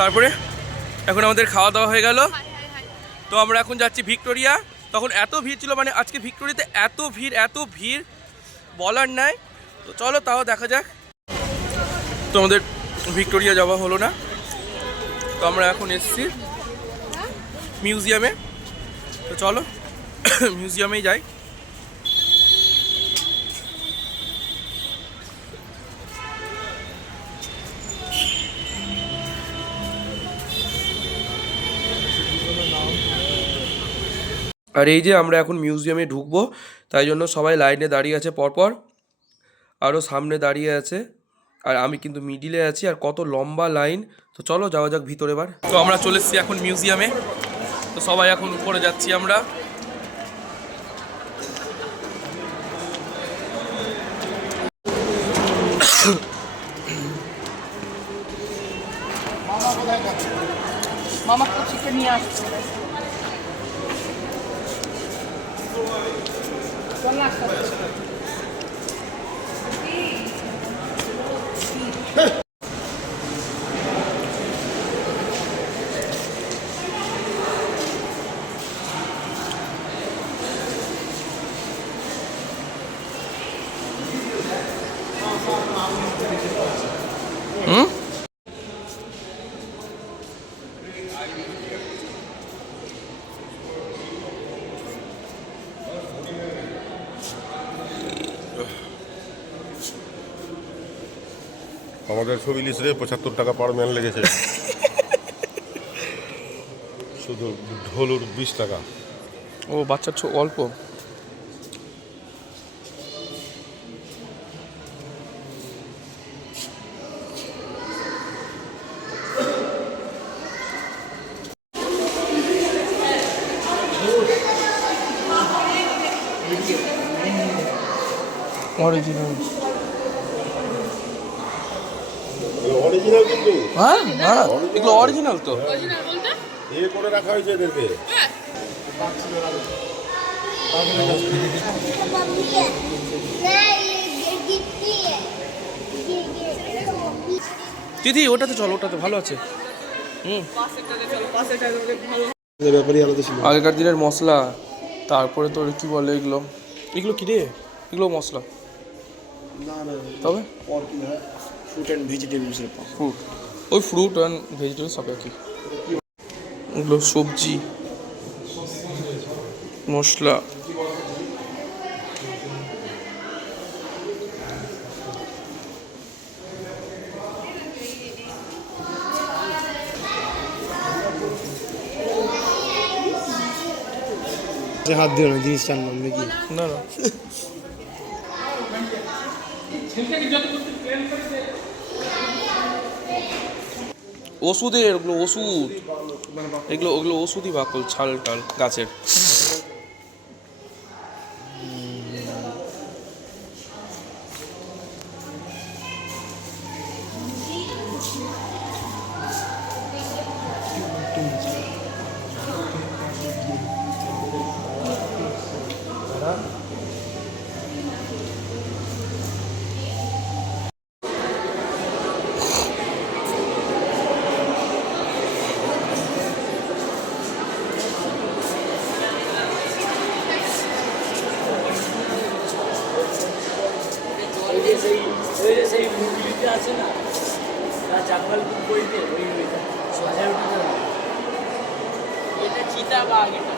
তারপরে এখন আমাদের খাওয়া দাওয়া হয়ে গেল, তো আমরা এখন যাচ্ছি ভিক্টোরিয়া। তখন এত ভিড় ছিল, মানে আজকে ভিক্টোরিয়াতে এত ভিড় বলার নাই। তো চলো তাও দেখা যাক। তো আমাদের ভিক্টোরিয়া যাওয়া হলো না, তো আমরা এখন এসেছি মিউজিয়ামে। তো চলো মিউজিয়ামেই যাই। আর এই যে আমরা এখন মিউজিয়ামে ঢুকবো, তাই জন্য সবাই লাইনে দাঁড়িয়ে আছে পরপর, আরও সামনে দাঁড়িয়ে আছে, আর আমি কিন্তু মিডিলে আছি। আর কত লম্বা লাইন। তো চলো যাওয়া যাক ভিতরে এবার। তো আমরা চলে এসেছি এখন মিউজিয়ামে, তো সবাই এখন উপরে যাচ্ছি আমরা। মামা তো চিকেন নিয়ে আসছে। চল না আমাদের ছবি লিস্টে 75 টাকা পার ম্যান লেগেছে, শুধু ঢোলুর 20 টাকা। ও বাচ্চার অল্প। অরিজিনাল। অরিজিনাল কিন্তু, হ্যাঁ হ্যাঁ এগুলো অরিজিনাল তো। এ করে রাখা হয়েছে এদেরকে। দিদি ওটাতে চলো, ওটাতে ভালো আছে। আগেকার দিনের মশলা, তারপরে তোর কি বলে এগুলো, এগুলো কি রে, এগুলো মশলা তবে ফ্রুট অ্যান্ড ভেজিটেবলসের ফ্রুট, ওই ফ্রুট অ্যান্ড ভেজিটেবল সব একই। এগুলো সবজি মশলা। হাত দিও না, জিনিস টানলাম নাকি? না না ওষুধের, ওগুলো ওষুধ, এগুলো ওগুলো ওষুধই বাকল, ছাল টাল গাছের। সেই মুরগিতে আছে না, জঙ্গল বইতে ওই সোজা উঠে এটা চিতা বাঘ। এটা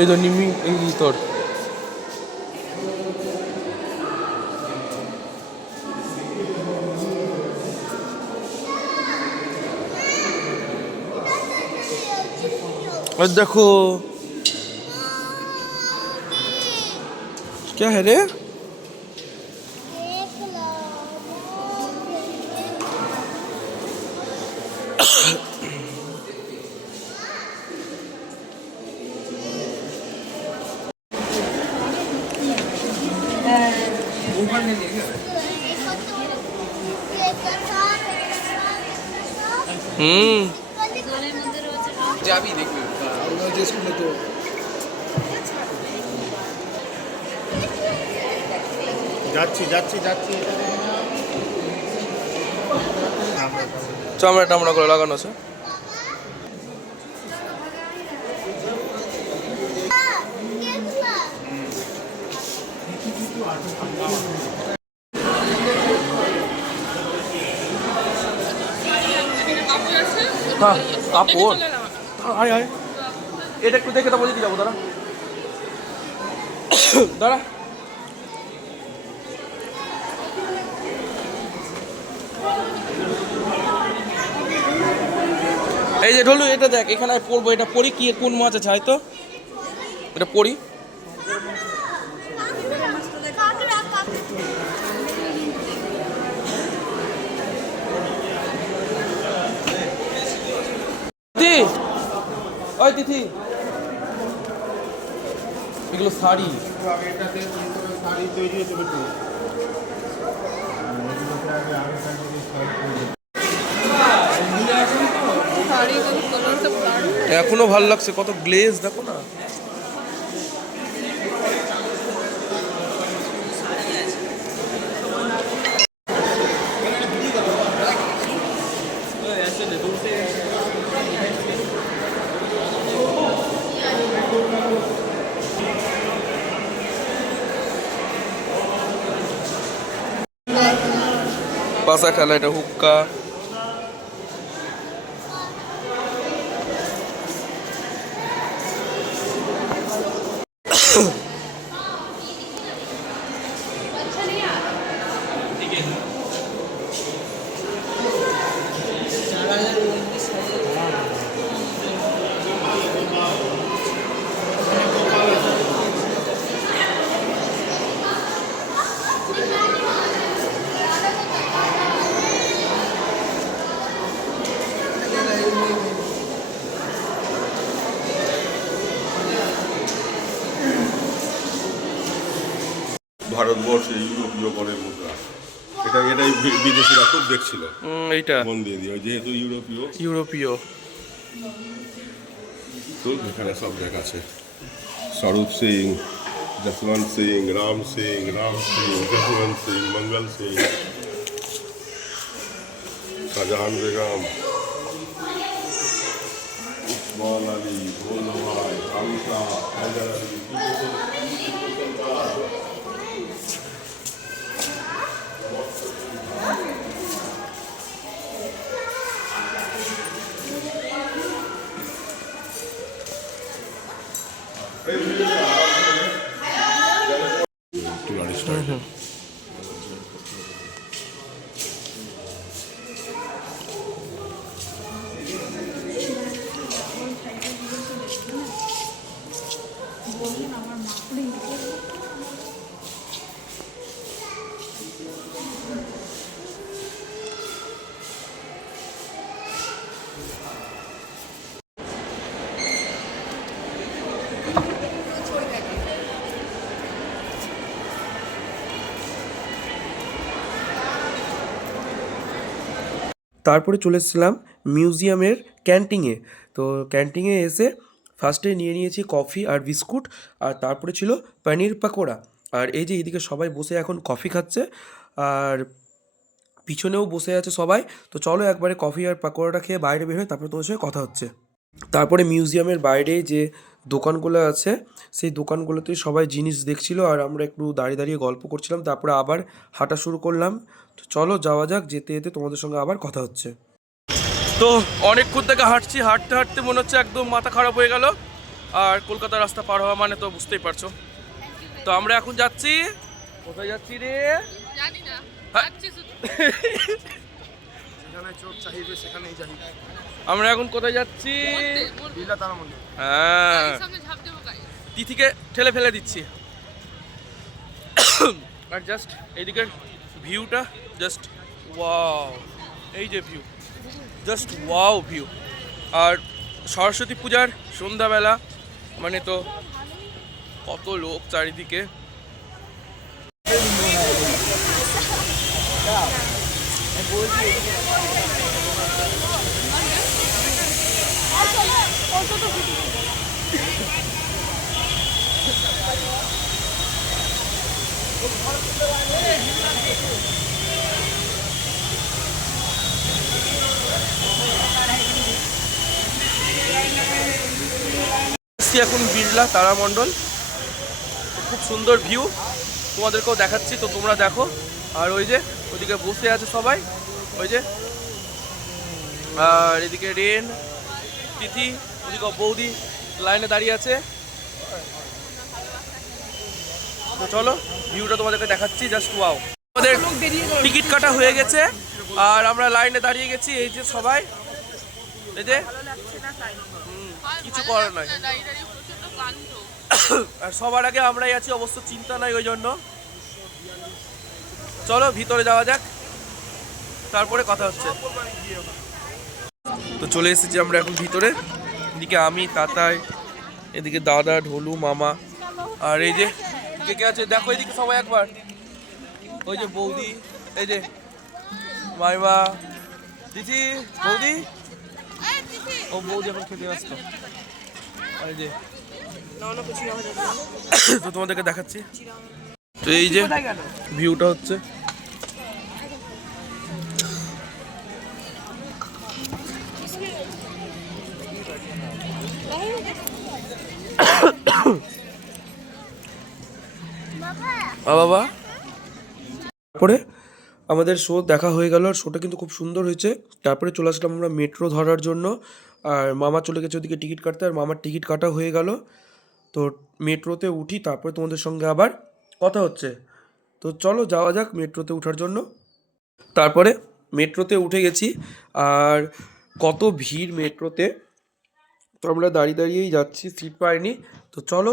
এই তো নিমি, এই তোর देखो क्या है रे। হুম যাবি দেখবি যে স্কুলে তো যাচ্ছি যাচ্ছি যাচ্ছি চামড়া টামড়া করে লাগানো আছে। হ্যাঁ কাপড় আয় আয় এটা একটু দেখে তারপর দিতে যাবো দাঁড়া দাঁড়া। এই যে ঢোলু এটা দেখ এখানে পড়বো, এটা পড়ি কি কোন মাছ আছে হয়তো এটা পড়ি। তিথি ওই তিথি এগুলো শাড়ি শাড়ি তৈরি হয়েছে একটু এখনো ভালো লাগছে, কত গ্লেজ দেখো না। পাশা খেলা, এটা হুক্কা। ভারতবর্ষে ইউরোপীয় গণের মুদ্রা, এটাই বিদেশিরা খুব দেখছিল। এইটা মন দিয়ে দিও, যেহেতু ইউরোপীয় তো এখানে সব দেখাচ্ছে। স্বরূপ সিং, जसवंत सिंह, राम सिंह, जसवंत सिंह, मंगल सिंह, शाहजहान बेगम, इस्माइल अली, भोला भाई, आमिषा, हैदर अली। তারপরে চলে এসেছিলাম মিউজিয়ামের ক্যান্টিনে। তো ক্যান্টিনে এসে ফার্স্টে নিয়ে নিয়েছি কফি আর বিস্কুট, আর তারপরে ছিল পনির পাকোড়া। আর এই যে এইদিকে সবাই বসে এখন কফি খাচ্ছে, আর পিছনেও বসে আছে সবাই। তো চলো একবারে কফি আর পাকোড়াটা খেয়ে বাইরে বের হয়, তারপরে তোমার সঙ্গে কথা হচ্ছে। তারপরে মিউজিয়ামের বাইরে যে দোকানগুলো আছে সেই দোকানগুলোতে সবাই জিনিস দেখছিল, আর আমরা একটু দাঁড়িয়ে দাঁড়িয়ে গল্প করছিলাম। তারপরে আবার হাঁটা শুরু করলাম। তো চলো যাওয়া যাক, যেতে যেতে তোমাদের সঙ্গে আবার কথা হচ্ছে। তো অনেকক্ষণ থেকে হাঁটছি, হাঁটতে হাঁটতে মনে হচ্ছে একদম মাথা খারাপ হয়ে গেল। আর কলকাতার রাস্তা পার হওয়া মানে তো বুঝতেই পারছো। তো আমরা এখন যাচ্ছি, কোথায় যাচ্ছি রে জানি না, হ্যাঁ। যাচ্ছি শুধু। যেখানে চোখ চাহিবে সেখানেই যাই। আমরা এখন কোথায় যাচ্ছি? লীলা তারা মন্দির। হ্যাঁ, গাড়ির সামনে ঝাঁপ দেবো গাড়ি। তিথিকে ঠেলে ফেলে দিচ্ছি। আর জাস্ট এইদিকের ভিউটা জাস্ট ওয়াও, এই যে ভিউ, জাস্ট ওয়াও ভিউ। আর সরস্বতী পূজার সন্ধ্যাবেলা মানে তো কত লোক চারিদিকে। এখন বিড়লা তারামণ্ডল, খুব সুন্দর ভিউ, তোমাদেরকেও দেখাচ্ছি, তো তোমরা দেখো। আর ওই যে ওইদিকে বসে আছে সবাই, ওই যে, আর এদিকে রেন, তিথি, ওদিকে বৌদি লাইনে দাঁড়িয়ে আছে। তো চলো ভিউটা তোমাদেরকে দেখাচ্ছি, জাস্ট ওয়াও। আমাদের টিকিট কাটা হয়ে গেছে আর আমরা লাইনে দাঁড়িয়ে গেছি, এই যে সবাই, এই যে কিছু করার নাই। দাঁড়িয়ে দাঁড়িয়ে প্রচন্ড ক্লান্ত। আর সবার আগে আমরাই আছি, অবশ্য চিন্তা নাই ওই জন্য। চলো ভিতরে যাওয়া যাক, তারপরে কথা হচ্ছে। তো চলে এসেছি আমরা এখন ভিতরে। এদিকে আমি, তাতাই, এদিকে দাদা, ঢোলু, মামা, আর এই যে কে কে আছে দেখো এদিকে সবাই একবার। ওই যে বৌদি, এই যে মাইমা, দিদি, বৌদি, ও বৌদি এখন খেতে আসতো। আর এই যে তো তোমাদেরকে দেখাচ্ছি, তো এই যে ভিউটা হচ্ছে। বাবা, তারপরে আমাদের শো দেখা হয়ে গেল, আর শোটা কিন্তু খুব সুন্দর হয়েছে। তারপরে চলে আসলাম আমরা মেট্রো ধরার জন্য, আর মামা চলে গেছে ওদিকে টিকিট কাটতে, আর মামার টিকিট কাটা হয়ে গেল। তো মেট্রোতে উঠি, তারপরে তোমাদের সঙ্গে আবার কথা হচ্ছে। তো চলো যাওয়া যাক মেট্রোতে ওঠার জন্য। তারপরে মেট্রোতে উঠে গেছি, আর কত ভিড় মেট্রোতে, তো আমরা দাঁড়িয়ে দাঁড়িয়েই যাচ্ছি, সিট পাইনি। তো চলো,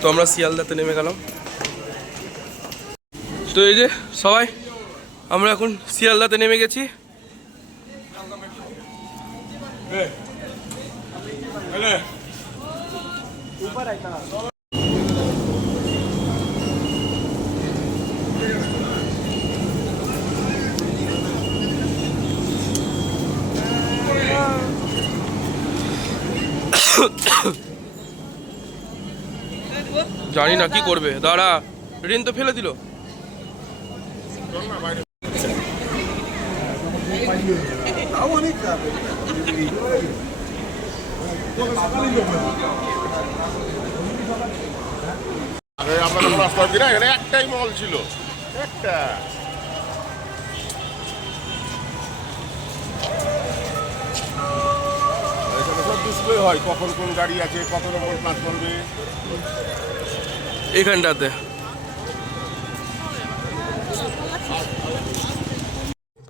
তো আমরা শিয়ালদাতে নেমে গেলাম। তো এই যে সবাই আমরা এখন শিয়ালদাতে নেমে গেছি। জানি না কি করবে, দাঁড়া, ঋণ তো ফেলে দিল। আমরা যখন আসতাম কিনা এখানে একটাই মল ছিল, একটা। এখানে সব ডিসপ্লে হয়, কখন কোন গাড়ি আছে, কত নম্বর প্ল্যাটফর্মে, এখানটাতে।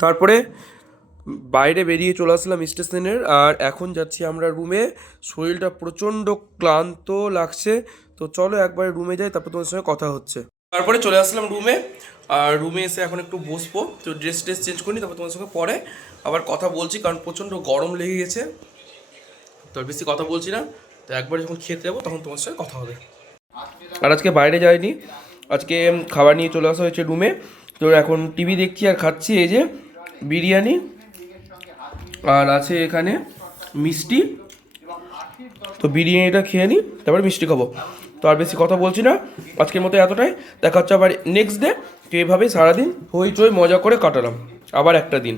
তারপরে বাইরে বেরিয়ে চলে আসলাম স্টেশনের, আর এখন যাচ্ছি আমরা রুমে। শরীরটা প্রচণ্ড ক্লান্ত লাগছে, তো চলো একবার রুমে যাই, তারপর তোমার সঙ্গে কথা হচ্ছে। তারপরে চলে আসলাম রুমে, আর রুমে এসে এখন একটু বসবো, তো ড্রেস চেঞ্জ করি, তারপর তোমার সঙ্গে পরে আবার কথা বলছি, কারণ প্রচণ্ড গরম লেগে গেছে, তো আর বেশি কথা বলছি না। তো একবার যখন খেতে যাবো তখন তোমার সঙ্গে কথা হবে। আর আজকে বাইরে যাইনি, আজকে খাবার নিয়ে চলে আসা হয়েছে রুমে। তো এখন টিভি দেখছি আর খাচ্ছি, এই যে বিরিয়ানি, আর আছে এখানে মিষ্টি। তো বিরিয়ানিটা খেয়ে নিই, তারপরে মিষ্টি খাবো। তো আর বেশি কথা বলছি না, আজকের মতো এতটাই। দেখা হচ্ছে আবার নেক্সট ডে। তো এইভাবেই সারাদিন হইচই মজা করে কাটালাম, আবার একটা দিন।